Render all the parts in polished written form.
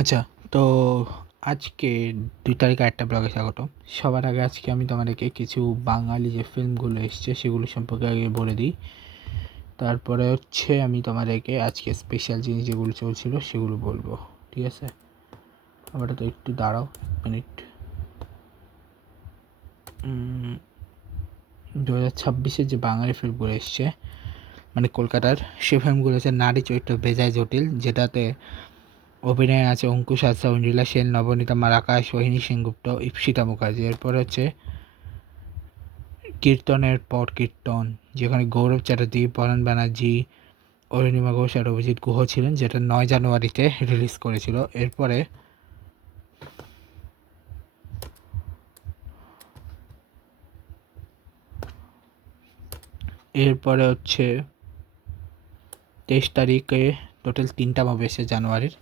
আচ্ছা, তো আজকে ২ তারিখ আরেকটা ব্লগে স্বাগতম। সবার আগে আজকে আমি তোমাদেরকে কিছু বাঙালি যে ফিল্মগুলো এসছে সেগুলো সম্পর্কে আগে বলে দিই। তারপরে হচ্ছে আমি তোমাদেরকে আজকে স্পেশাল জিনিস যেগুলো চলছিল সেগুলো বলবো। ঠিক আছে? আপাতত একটু দাঁড়াও ১ মিনিট। ২০২৬-এর যে বাঙালি ফিল্মগুলো এসছে মানে কলকাতার, সে ফিল্মগুলো হচ্ছে নারী চরিত্র বেজায় জটিল, যেটাতে অভিনয়ে আছে অঙ্কুশ হাজরা, ঐন্দ্রিলা সেন, নবনীতা মারাকা, সোহিনী সেনগুপ্ত, ইপ্সিতা মুখার্জি। এরপর হচ্ছে কীর্তনের পর কীর্তন, যেখানে গৌরব চ্যাটার্জি, পরাণ ব্যানার্জি, অরুণিমা ঘোষ আর অভিজিৎ গুহ ছিলেন, যেটা ৯ জানুয়ারিতে রিলিজ করেছিল। এরপরে হচ্ছে ২৩ তারিখে টোটাল ৩টা মুভি এসেছে জানুয়ারির।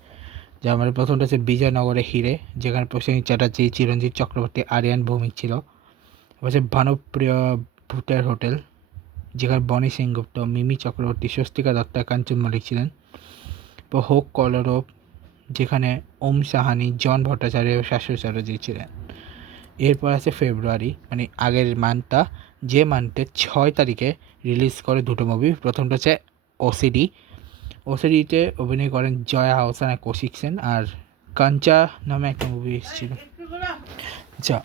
প্রথমটা হচ্ছে বিজয়নগরে হিরে, যেখানে প্রসেনজিৎ চ্যাটার্জি, চিরঞ্জিত চক্রবর্তী, আরিয়ান ভৌমিক ছিল। হচ্ছে ভানুপ্রিয় ভূতের হোটেল, যেখানে বনি সেনগুপ্ত, মিমি চক্রবর্তী, স্বস্তিকা দত্ত, কাঞ্চন মল্লিক ছিলেন। হোক কলরব, যেখানে ওম সাহানি, জন ভট্টাচার্য ও শাশ্বত চ্যাটার্জি ছিলেন। এরপর আছে ফেব্রুয়ারি, মানে আগের মান্থটা, যে মান্থে ৬ তারিখে রিলিজ করে দুটো মুভি। প্রথমটা হচ্ছে ওসিডি। ওসিডিতে অভিনয় করেন জয়া আহসান আর কৌশিক সেন। আর কাঞ্চা নামে একটা মুভি এসেছিল। আচ্ছা,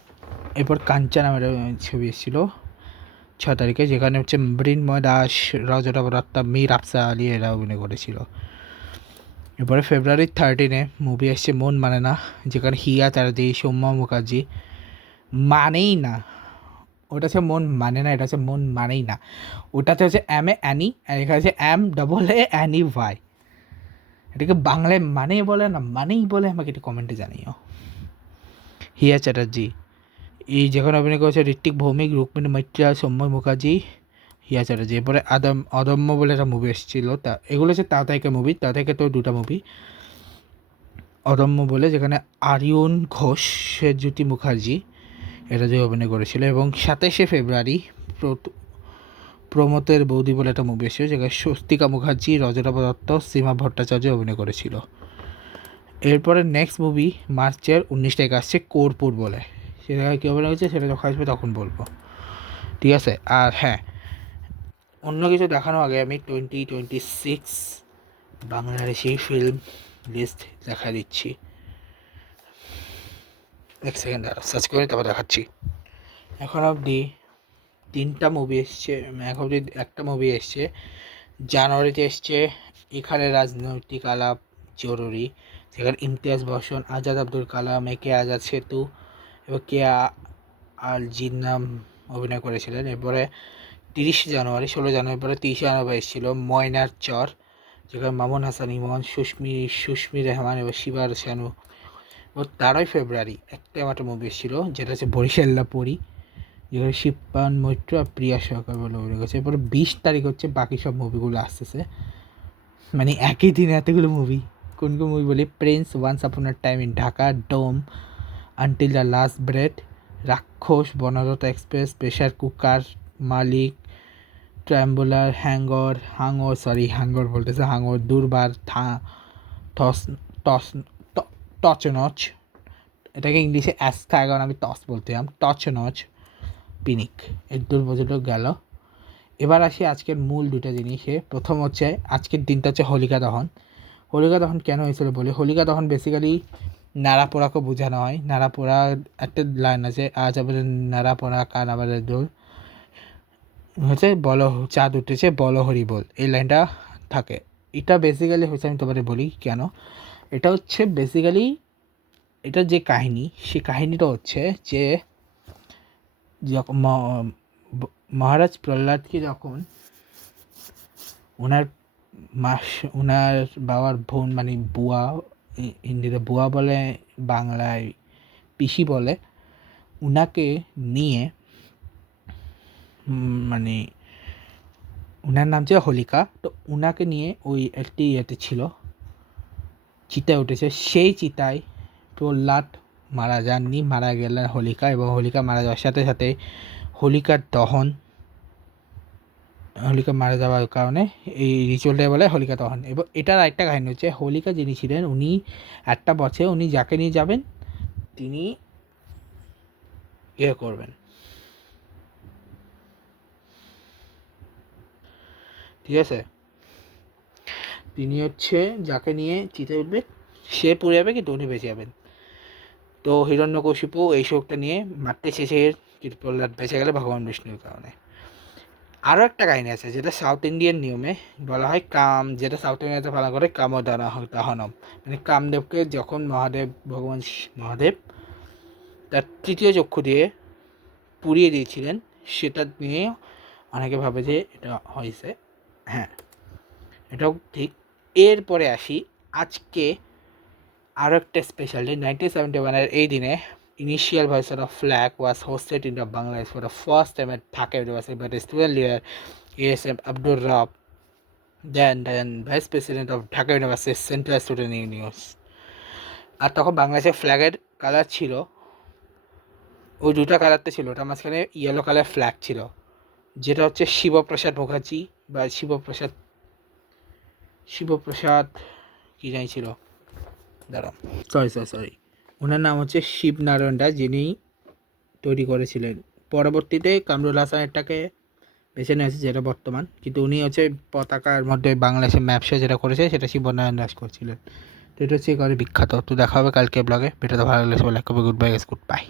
এরপর কাঞ্চা নামের ছবি এসেছিল ৬ তারিখে, যেখানে হচ্ছে মৃন্ময় দাস, রজতা দত্তা, মীর আফসা আলী এরা অভিনয় করেছিল। এরপরে ফেব্রুয়ারির 13-এ মুভি আসছে মন মানে না, যেখানে হিয়া চ্যাটার্জি, সৌম্য মুখার্জি। মানেই না, ওটা হচ্ছে মন মানে না, এটা হচ্ছে মন মানেই না। ওটাতে হচ্ছে এম এ অ্যানি, আর এখানে হচ্ছে MAA অ্যানি ভাই। এটাকে বাংলায় মানেই বলে না মানেই বলে, আমাকে একটু কমেন্টে জানিও। হিয়া চ্যাটার্জি এই যেখানে অভিনয় করেছে ঋত্বিক ভৌমিক, রুক্মিণী মৈত্রা, সৌম্য মুখার্জি, হিয়া চ্যাটার্জি। এরপরে অদম্য বলে একটা মুভি এসেছিলো, তা এগুলো হচ্ছে তাতাইকে মুভি। তাতাইকে তো দুটা মুভি, অদম্য বলে, যেখানে আরিয়ন ঘোষ, জ্যোতি মুখার্জি এটা যে অভিনয় করেছিল। এবং ২৭শে ফেব্রুয়ারি প্রমোতের বৌদি বলে একটা মুভি এসেছিল, যেখানে স্বস্তিকা মুখার্জি, রজতা দত্ত, সীমা ভট্টাচার্য অভিনয় করেছিল। এরপরে নেক্সট মুভি মার্চের ১৯ তারিখ আসছে কর্পূর বলে, সেটা কী অভিনয় হয়েছে সেটা যখন আসবে তখন বলবো। ঠিক আছে? আর হ্যাঁ, অন্য কিছু দেখানোর আগে আমি 2026 বাংলার সেই ফিল্ম লিস্ট দেখা দিচ্ছি। এক সেকেন্ড সার্চ করে তারপর দেখাচ্ছি। এখন অবধি 3টা মুভি এসছে, এখন অবধি একটা মুভি এসছে। জানুয়ারিতে এসছে এখানে রাজনৈতিক আলাপ জরুরি, যেখানে ইমতিয়াজ বচ্চন, আজাদ আব্দুল কালাম, একে আজাদ সেতু এবং আল জিন্নাম অভিনয় করেছিলেন। এরপরে 16 জানুয়ারি 30 জানুয়ারি এসেছিল ময়নার চর, যেখানে মামুন হাসান ইমন, সুস্মি রেহমান এবং শিবার শানু। ও 13 ফেব্রুয়ারি একটা মাত্র মুভি এসেছিল, যেটা হচ্ছে বরিশাল্লা পরি, যেখানে শিবপান মৈত্র আর প্রিয়া সরকার বলে অভিনয় করেছে। এরপরে 20 তারিখ হচ্ছে বাকি সব মুভিগুলো আসতেছে, মানে একই দিনে এতগুলো মুভি। কোন কোন মুভি বলি: prince, once upon a time in Dhaka, ডোম, আনটিল দ্য লাস্ট ব্রেথ, রাক্ষস, বনরতা এক্সপ্রেস, প্রেশার কুকার, মালিক, ট্রাম্বুলার, হাঙ্গর বলতেছে হাঙ্গর, দুর্বার, টস টস টচনচ, এটাকে ইংলিশে অ্যাস্ট্রাগন, আমি টস বলতাম, টচনচ, পিনিক। এই দুর্বজল গেল। এবার আসি আজকের মূল দুটো জিনিসে। প্রথম হচ্ছে আজকের দিনটা হচ্ছে হোলিকা দহন। হোলিকা দহন কেন হয়েছিল বলে, হোলিকা দহন বেসিক্যালি নাড়াপোড়াকে বোঝানো হয়। নাড়াপোড়া একটা লাইন আছে, আজ আবার নাড়াপোড়া কান আবার দোল, হচ্ছে বল চাঁদ উঠেছে বল হরি বল, এই লাইনটা থাকে। এটা বেসিক্যালি হচ্ছে, আমি তোমাদের বলি কেন। এটা হচ্ছে বেসিক্যালি এটার যে কাহিনী, সেই কাহিনীটা হচ্ছে যে যখন মহারাজ প্রহ্লাদকে যখন ওনার ওনার বাবার বোন, মানে বুয়া, হিন্দিতে বুয়া বলে, বাংলায় পিসি বলে, উনাকে নিয়ে, মানে উনার নাম ছিল হোলিকা, তো উনাকে নিয়ে ওই একটি ইয়েতে ছিল, চিতায় উঠেছে। সেই চিতায় প্রহ্লাদ মারা যাননি, মারা গেলেন হোলিকা, এবং হোলিকা মারা যাওয়ার সাথে সাথে হোলিকার দহন হোলিকা মারা যাওয়ার কারণে এই রিচুয়ালটা বলে হোলিকা দহন। এবং এটার আরেকটা কাহিনী হচ্ছে, হোলিকা যিনি ছিলেন উনি একটা বছরে উনি যাকে নিয়ে যাবেন তিনি ইয়ে করবেন, ঠিক আছে, তিনি হচ্ছে যাকে নিয়ে চিতে উঠবে সে পুড়ে যাবে কিন্তু উনি বেঁচে যাবেন। তো হিরণ্যকশিপু এই শোকটা নিয়ে মারতে শেষে প্রহ্লাদ বেঁচে গেলে ভগবান বিষ্ণুর কারণে। আরও একটা কাহিনী আছে যেটা সাউথ ইন্ডিয়ান নিয়মে বলা হয় কাম, যেটা সাউথ ইন্ডিয়াতে পালন করে কামদহনম, মানে কামদেবকে যখন ভগবান মহাদেব তার তৃতীয় চক্ষু দিয়ে পুড়িয়ে দিয়েছিলেন, সেটা নিয়ে অনেকে ভাবে যে এটা হয়েছে। হ্যাঁ, এটাও ঠিক। এরপরে আসি আজকে আরও একটা স্পেশাল ডে। 1971 এই দিনে initial version of flag was hosted in Bangladesh for the first time at Dhaka University by the student leader ASM Abdul Rab, then vice president of Dhaka University Central Student Unions। আর তখন বাংলাদেশের ফ্ল্যাগের colour ছিল, ওই দুটা কালারতে ছিল, ওটা মাঝখানে yellow colour flag ছিল, যেটা হচ্ছে শিবপ্রসাদ মুখার্জি বা শিবপ্রসাদ কী জানি ছিল, দাঁড়াও, সরি, ওনার নাম হচ্ছে শিবনারায়ণ দাস, যিনি তৈরি করেছিলেন। পরবর্তীতে কামরুল হাসানেরটাকে বেছে নিয়েছে যেটা বর্তমান, কিন্তু উনি হচ্ছে পতাকার মধ্যে বাংলাদেশের ম্যাপসে যেটা করেছে সেটা শিবনারায়ণ দাস করছিলেন। তো এটা হচ্ছে করে বিখ্যাত। তো দেখা হবে কালকে ব্লগে। ভিডিওটা ভালো লাগলে সবাই লাইক করবে। Good bye.